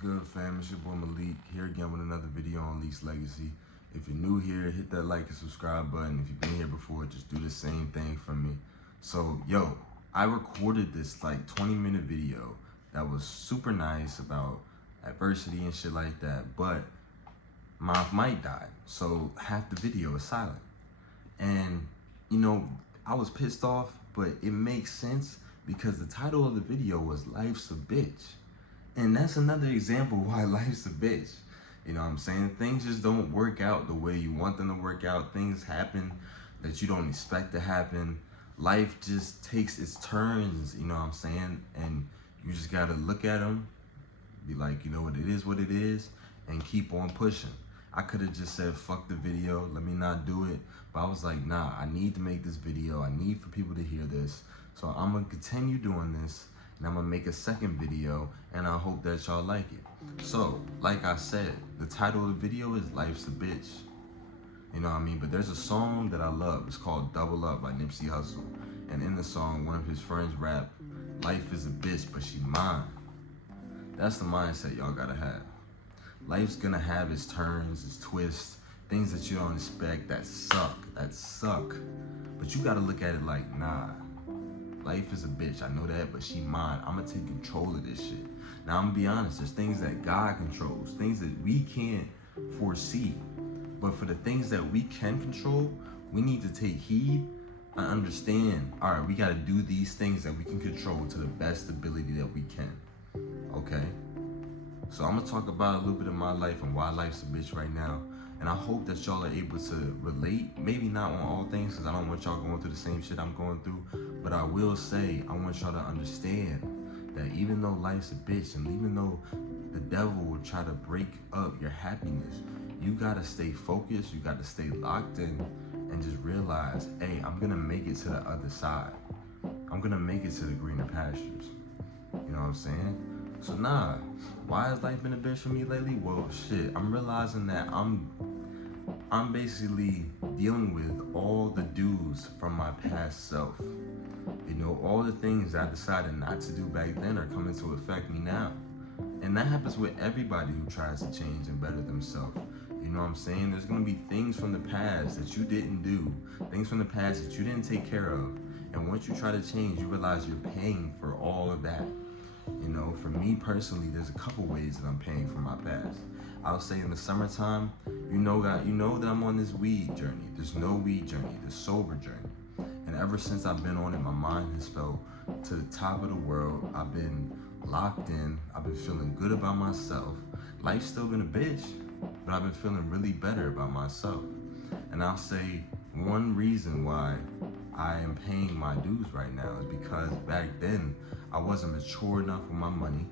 Good fam, it's your boy Malik here again with another video on Leak's Legacy. If you're new here, hit that like and subscribe button. If you've been here before, just do the same thing for me. So yo, I recorded this like 20-minute video that was super nice about adversity and shit like that, but my mic died, so half the video is silent. And you know, I was pissed off, but it makes sense because the title of the video was Life's a Bitch. And that's another example why life's a bitch. You know what I'm saying? Things just don't work out the way you want them to work out. Things happen that you don't expect to happen. Life just takes its turns, you know what I'm saying? And you just gotta look at them, be like, you know what it is, and keep on pushing. I could have just said, fuck the video, let me not do it. But I was like, nah, I need to make this video. I need for people to hear this. So I'm gonna continue doing this. And I'm gonna make a second video, and I hope that y'all like it. So, like I said, the title of the video is Life's a Bitch. You know what I mean? But there's a song that I love. It's called Double Up by Nipsey Hussle. And in the song, one of his friends rap, life is a bitch, but she mine. That's the mindset y'all gotta have. Life's gonna have its turns, its twists, things that you don't expect that suck. But you gotta look at it like, nah. Life is a bitch, I know that, but she mine. I'm gonna take control of this shit. Now, I'm gonna be honest, there's things that God controls, things that we can't foresee. But for the things that we can control, we need to take heed and understand, all right, we gotta do these things that we can control to the best ability that we can, okay? So I'm gonna talk about a little bit of my life and why life's a bitch right now. And I hope that y'all are able to relate, maybe not on all things, because I don't want y'all going through the same shit I'm going through, but I will say, I want y'all to understand that even though life's a bitch, and even though the devil will try to break up your happiness, you gotta stay focused, you gotta stay locked in, and just realize, hey, I'm gonna make it to the other side. I'm gonna make it to the greener pastures. You know what I'm saying? So nah, why has life been a bitch for me lately? Well, shit, I'm realizing that I'm basically dealing with all the dues from my past self. You know, all the things I decided not to do back then are coming to affect me now. And that happens with everybody who tries to change and better themselves. You know what I'm saying? There's gonna be things from the past that you didn't do, things from the past that you didn't take care of. And once you try to change, you realize you're paying for all of that. You know, for me personally, there's a couple ways that I'm paying for my past. I'll say in the summertime, you know that I'm on this weed journey. There's no weed journey, the sober journey. And ever since I've been on it, my mind has felt to the top of the world. I've been locked in. I've been feeling good about myself. Life's still been a bitch, but I've been feeling really better about myself. And I'll say one reason why I am paying my dues right now is because back then, I wasn't mature enough with my money.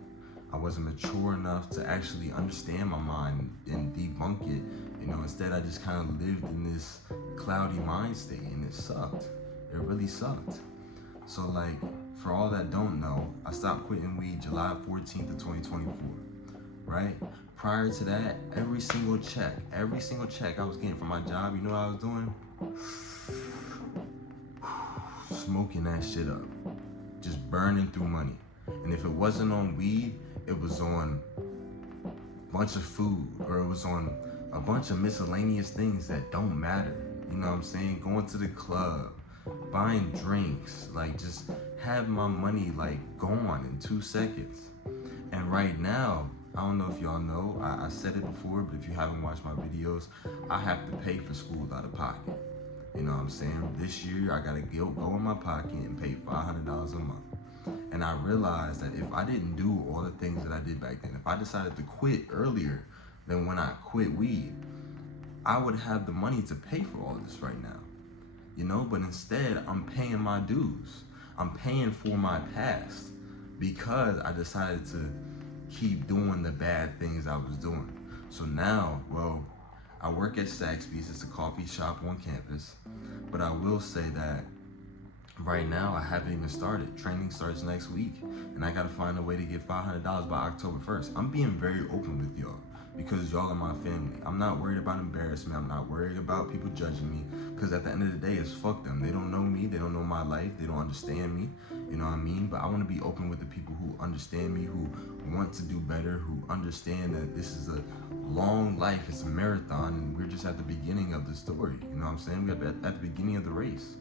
I wasn't mature enough to actually understand my mind and debunk it. You know, instead I just kind of lived in this cloudy mind state, and it sucked. It really sucked. So like, for all that don't know, I stopped quitting weed July 14th of 2024, right? Prior to that, every single check I was getting from my job, you know what I was doing? Smoking that shit up. Just burning through money. And if it wasn't on weed, it was on a bunch of food, or it was on a bunch of miscellaneous things that don't matter. You know what I'm saying? Going to the club, buying drinks, like just have my money like gone in 2 seconds. And right now, I don't know if y'all know, I said it before, but if you haven't watched my videos, I have to pay for school out of pocket. You know what I'm saying? This year, I gotta go in my pocket and pay $500 a month. And I realized that if I didn't do all the things that I did back then, if I decided to quit earlier than when I quit weed, I would have the money to pay for all this right now. You know, but instead, I'm paying my dues. I'm paying for my past because I decided to keep doing the bad things I was doing. So now, well, I work at Saxby's, it's a coffee shop on campus, but I will say that right now I haven't even started. Training starts next week, and I gotta find a way to get $500 by October 1st. I'm being very open with y'all because y'all are my family. I'm not worried about embarrassment. I'm not worried about people judging me, because at the end of the day, it's fuck them. They don't know me. They don't know my life. They don't understand me. You know what I mean? But I want to be open with the people who understand me, who want to do better, who understand that this is a long life. It's a marathon, and we're just at the beginning of the story. You know what I'm saying? We're at the beginning of the race.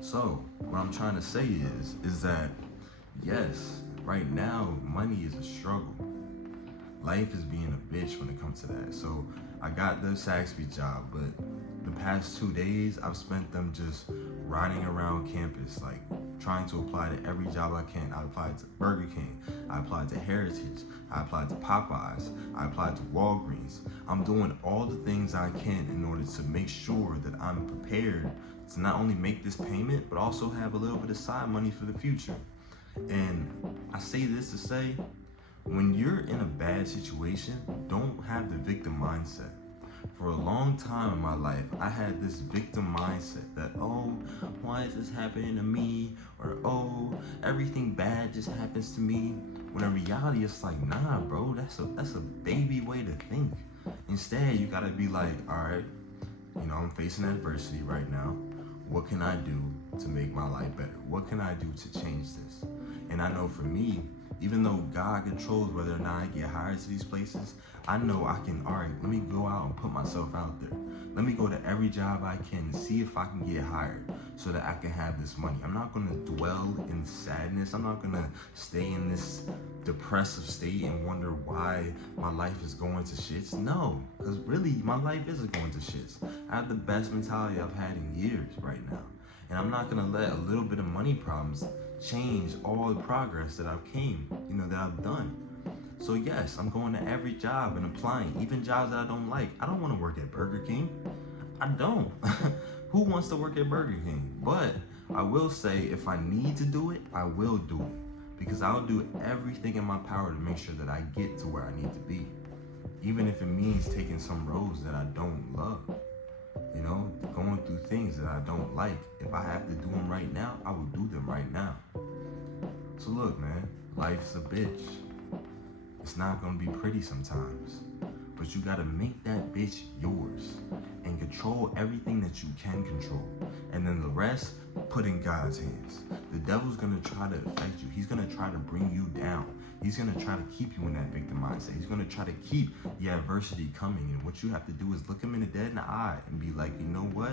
So what I'm trying to say is that, yes, right now, money is a struggle. Life is being a bitch when it comes to that. So I got the Saxby job, but the past 2 days, I've spent them just riding around campus, like trying to apply to every job I can. I applied to Burger King. I applied to Heritage. I applied to Popeyes. I applied to Walgreens. I'm doing all the things I can in order to make sure that I'm prepared to not only make this payment, but also have a little bit of side money for the future. And I say this to say, when you're in a bad situation, don't have the victim mindset. For a long time in my life, I had this victim mindset that, oh, why is this happening to me? Or, oh, everything bad just happens to me. When in reality, it's like, nah, bro, that's a baby way to think. Instead, you gotta be like, all right, I'm facing adversity right now. What can I do to make my life better? What can I do to change this? And I know for me, even though God controls whether or not I get hired to these places, I know I can, all right, let me go out and put myself out there. Let me go to every job I can and see if I can get hired so that I can have this money. I'm not gonna dwell in sadness. I'm not gonna stay in this depressive state and wonder why my life is going to shits. No, because really, my life isn't going to shits. I have the best mentality I've had in years right now. And I'm not gonna let a little bit of money problems change all the progress that that I've done. So yes, I'm going to every job and applying, even jobs that I don't like. I don't want to work at Burger King. I don't. Who wants to work at Burger King? But I will say, if I need to do it, I will do it, because I'll do everything in my power to make sure that I get to where I need to be, even if it means taking some roads that I don't love. Going through things that I don't like. If I have to do them right now, I will do them right now. So look, man, life's a bitch. It's not gonna be pretty sometimes, but you gotta make that bitch yours and control everything that you can control. And then the rest, put in God's hands. The devil's gonna try to affect you. He's gonna try to bring you down. He's gonna try to keep you in that victim mindset. He's gonna try to keep the adversity coming. And what you have to do is look him in the dead in the eye and be like, you know what?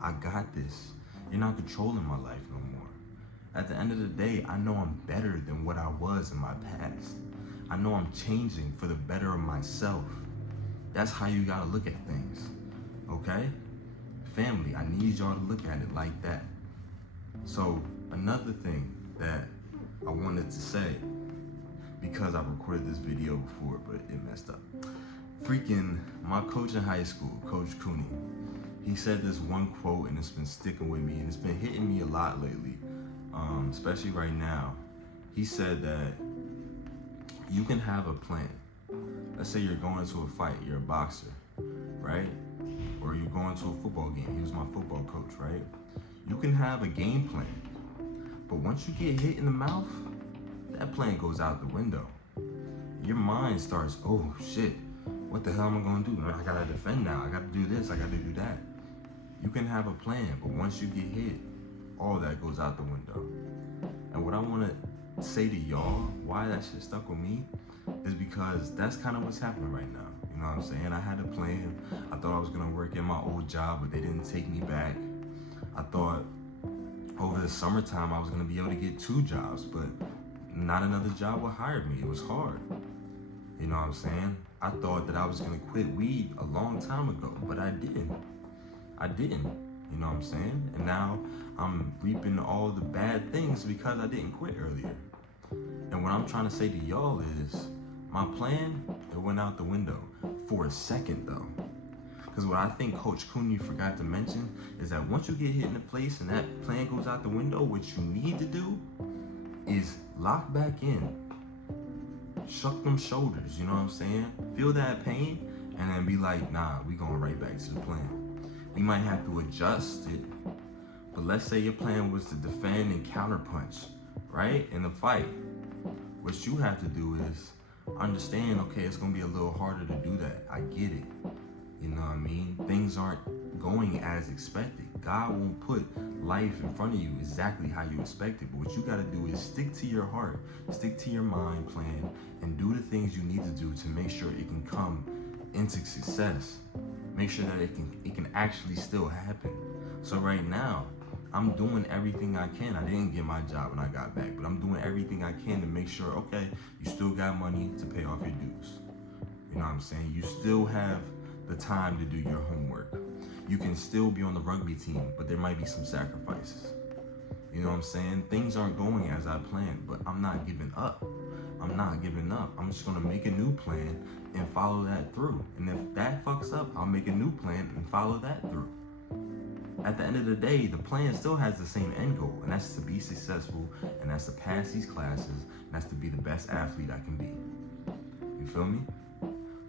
I got this. You're not controlling my life no more. At the end of the day, I know I'm better than what I was in my past. I know I'm changing for the better of myself. That's how you gotta look at things, okay? Family, I need y'all to look at it like that. So another thing that I wanted to say, because I recorded this video before, but it messed up. Freaking my coach in high school, Coach Cooney, he said this one quote and it's been sticking with me and it's been hitting me a lot lately, especially right now. He said that you can have a plan. Let's say you're going to a fight, you're a boxer, right? Or you're going to a football game. He was my football coach, right? You can have a game plan, but once you get hit in the mouth, that plan goes out the window. Your mind starts, oh shit, what the hell am I gonna do? I gotta defend now, I gotta do this, I gotta do that. You can have a plan, but once you get hit, all that goes out the window. And what I wanna say to y'all, why that shit stuck with me, is because that's kind of what's happening right now. You know what I'm saying? I had a plan. I thought I was gonna work at my old job, but they didn't take me back. I thought over the summertime I was gonna be able to get 2 jobs, but not another job would hire me. It was hard. You know what I'm saying? I thought that I was gonna quit weed a long time ago, but I didn't. You know what I'm saying? And now I'm reaping all the bad things because I didn't quit earlier. And what I'm trying to say to y'all is, my plan, it went out the window for a second though. Because what I think Coach Cooney forgot to mention is that once you get hit in a place and that plan goes out the window, what you need to do is lock back in. Shuck them shoulders, you know what I'm saying? Feel that pain and then be like, nah, we going right back to the plan. We might have to adjust it, but let's say your plan was to defend and counterpunch, right? In the fight. What you have to do is Understand, okay, it's gonna be a little harder to do that. I get it. You know what I mean? Things aren't going as expected. God won't put life in front of you exactly how you expect it. But what you gotta do is stick to your heart, stick to your mind plan, and do the things you need to do to make sure it can come into success. Make sure that it can actually still happen. So right now, I'm doing everything I can. I didn't get my job when I got back, but I'm doing everything I can to make sure, okay, you still got money to pay off your dues. You know what I'm saying? You still have the time to do your homework. You can still be on the rugby team, but there might be some sacrifices. You know what I'm saying? Things aren't going as I planned, but I'm not giving up. I'm not giving up. I'm just gonna make a new plan and follow that through. And if that fucks up, I'll make a new plan and follow that through. At the end of the day, the plan still has the same end goal, and that's to be successful, and that's to pass these classes, and that's to be the best athlete I can be. You feel me?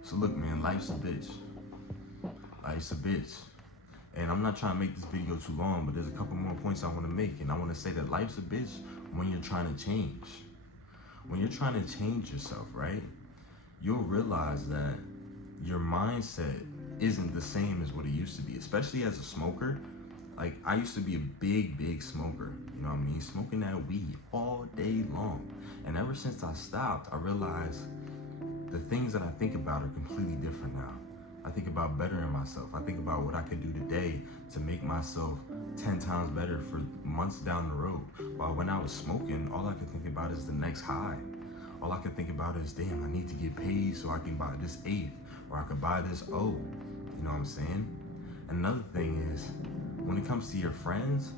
So look, man, life's a bitch. Life's a bitch. And I'm not trying to make this video too long, but there's a couple more points I want to make. And I want to say that life's a bitch when you're trying to change. When you're trying to change yourself, right? You'll realize that your mindset isn't the same as what it used to be, especially as a smoker. Like, I used to be a big smoker, you know what I mean? Smoking that weed all day long. And ever since I stopped, I realized the things that I think about are completely different now. I think about bettering myself. I think about what I could do today to make myself 10 times better for months down the road. While when I was smoking, all I could think about is the next high. All I could think about is, damn, I need to get paid so I can buy this eighth, or I could buy this O. You know what I'm saying? Another thing is, when it comes to your friends,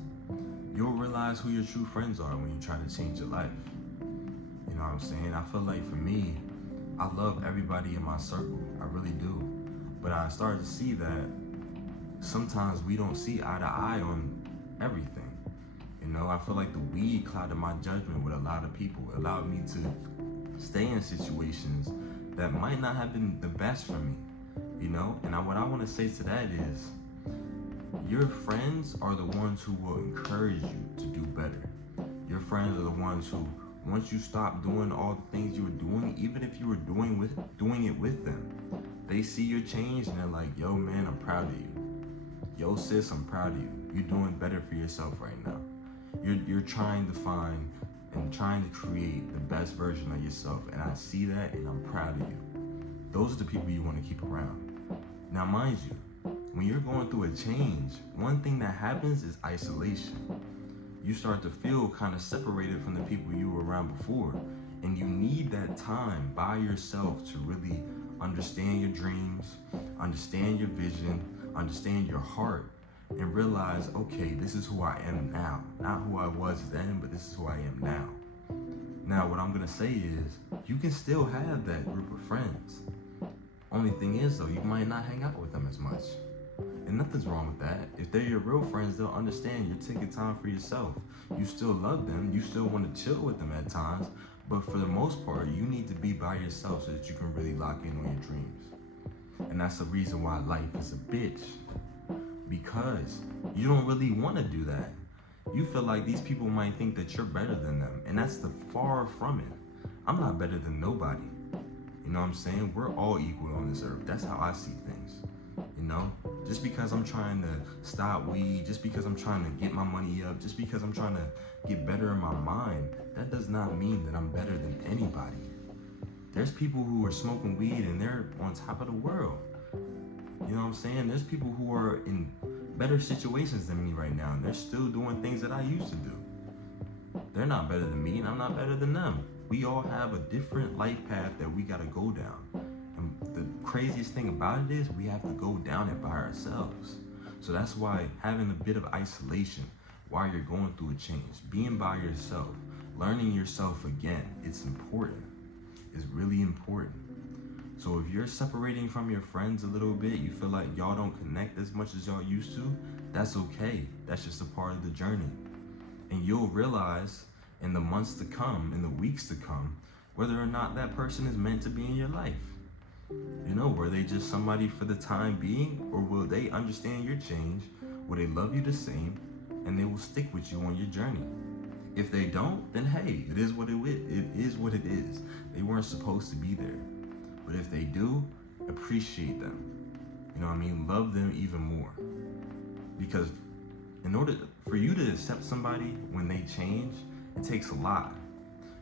you'll realize who your true friends are when you try to change your life. You know what I'm saying? I feel like for me, I love everybody in my circle. I really do. But I started to see that sometimes we don't see eye to eye on everything. You know, I feel like the weed clouded my judgment with a lot of people. It allowed me to stay in situations that might not have been the best for me. You know, and what I want to say to that is, your friends are the ones who will encourage you to do better. Your friends are the ones who, once you stop doing all the things you were doing, even if you were doing it with them, they see your change and they're like, yo man, I'm proud of you. Yo sis, I'm proud of you. You're doing better for yourself right now. You're trying to find and trying to create the best version of yourself, and I see that and I'm proud of you. Those are the people you want to keep around. Now mind you, when you're going through a change, one thing that happens is isolation. You start to feel kind of separated from the people you were around before, and you need that time by yourself to really understand your dreams, understand your vision, understand your heart, and realize, okay, this is who I am now. Not who I was then, but this is who I am now. Now, what I'm gonna say is, you can still have that group of friends. Only thing is though, you might not hang out with them as much. And nothing's wrong with that. If they're your real friends, they'll understand you're taking time for yourself. You still love them, you still want to chill with them at times, but for the most part, you need to be by yourself so that you can really lock in on your dreams. And that's the reason why life is a bitch. Because you don't really want to do that. You feel like these people might think that you're better than them, and that's the far from it. I'm not better than nobody. You know what I'm saying? We're all equal on this earth. That's how I see things. You know? Just because I'm trying to stop weed, just because I'm trying to get my money up, just because I'm trying to get better in my mind, that does not mean that I'm better than anybody. There's people who are smoking weed and they're on top of the world. You know what I'm saying? There's people who are in better situations than me right now, and they're still doing things that I used to do. They're not better than me, and I'm not better than them. We all have a different life path that we gotta go down. And the craziest thing about it is we have to go down it by ourselves. So that's why having a bit of isolation while you're going through a change, being by yourself, learning yourself again, it's important. It's really important. So if you're separating from your friends a little bit, you feel like y'all don't connect as much as y'all used to, that's okay. That's just a part of the journey. And you'll realize in the months to come, in the weeks to come, whether or not that person is meant to be in your life. You know, were they just somebody for the time being, or will they understand your change? Will they love you the same, and they will stick with you on your journey? If they don't, then hey, it is what it is what it is. They weren't supposed to be there. But if they do, appreciate them. You know what I mean? Love them even more. Because in order for you to accept somebody when they change, it takes a lot.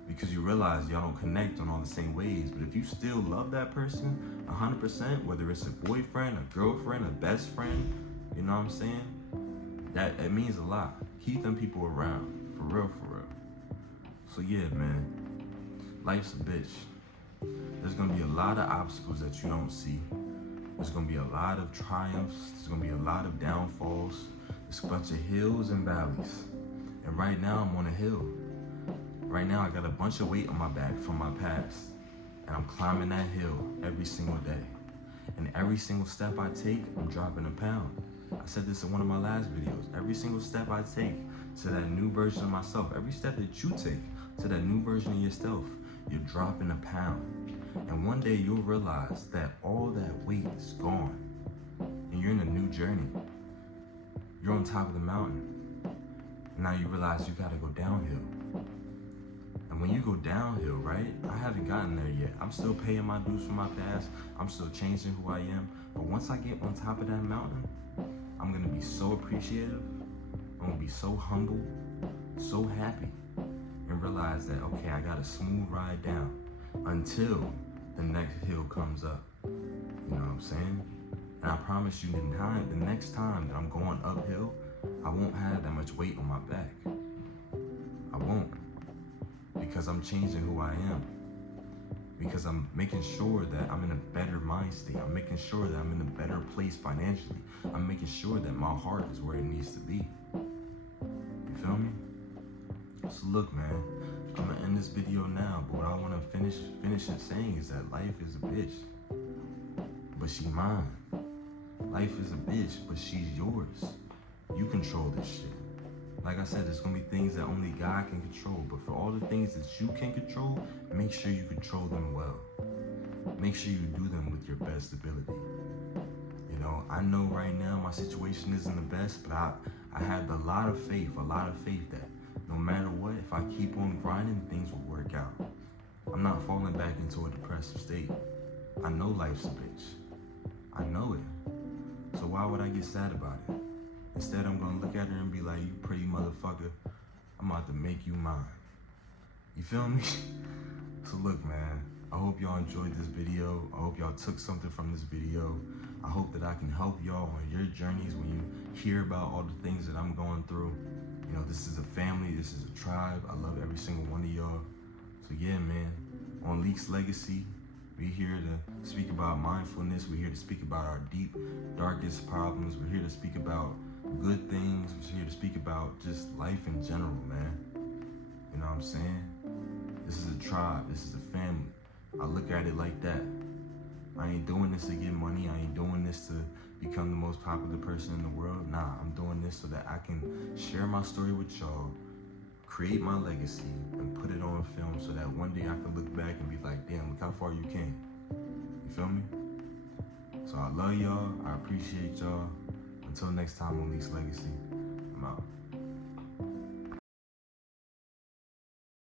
Because you realize y'all don't connect on all the same ways. But if you still love that person 100%, whether it's a boyfriend, a girlfriend, a best friend, you know what I'm saying? That it means a lot. Keep them people around. For real, for real. So yeah, man. Life's a bitch. There's gonna be a lot of obstacles that you don't see. There's gonna be a lot of triumphs. There's gonna be a lot of downfalls. There's a bunch of hills and valleys. And right now I'm on a hill. Right now I got a bunch of weight on my back from my past. And I'm climbing that hill every single day. And every single step I take, I'm dropping a pound. I said this in one of my last videos. Every single step I take to that new version of myself, every step that you take to that new version of yourself, you're dropping a pound. And one day you'll realize that all that weight is gone. And you're in a new journey. You're on top of the mountain. And now you realize you gotta go downhill. And when you go downhill, right? I haven't gotten there yet. I'm still paying my dues from my past. I'm still changing who I am. But once I get on top of that mountain, I'm gonna be so appreciative. I'm gonna be so humble, so happy, and realize that, okay, I got a smooth ride down until the next hill comes up. You know what I'm saying? And I promise you, the next time that I'm going uphill, I won't have that much weight on my back. I won't. Because I'm changing who I am. Because I'm making sure that I'm in a better mind state. I'm making sure that I'm in a better place financially. I'm making sure that my heart is where it needs to be. You feel me? So look, man, I'm gonna end this video now, but what I wanna finish it saying is that life is a bitch, but she mine. Life is a bitch, but she's yours. You control this shit. Like I said, there's gonna be things that only God can control, but for all the things that you can control, make sure you control them well. Make sure you do them with your best ability. You know, I know right now my situation isn't the best, but I have a lot of faith that no matter what, if I keep on grinding, things will work out. I'm not falling back into a depressive state. I know life's a bitch. I know it. So why would I get sad about it? Instead, I'm gonna look at her and be like, you pretty motherfucker, I'm about to make you mine. You feel me? So look, man, I hope y'all enjoyed this video. I hope y'all took something from this video. I hope that I can help y'all on your journeys when you hear about all the things that I'm going through. You know, this is a family, this is a tribe. I love every single one of y'all. So yeah, man, on Leek's Legacy, we're here to speak about mindfulness. We're here to speak about our deep, darkest problems. We're here to speak about good things. We're here to speak about just life in general, man. You know what I'm saying? This is a tribe. This is a family. I look at it like that. I ain't doing this to get money. I ain't doing this to become the most popular person in the world. Nah, I'm doing this so that I can share my story with y'all, create my legacy, and put it on film so that one day I can look back and be like, damn, look how far you came. You feel me? So I love y'all. I appreciate y'all. Until next time on Leek's Legacy, I'm out.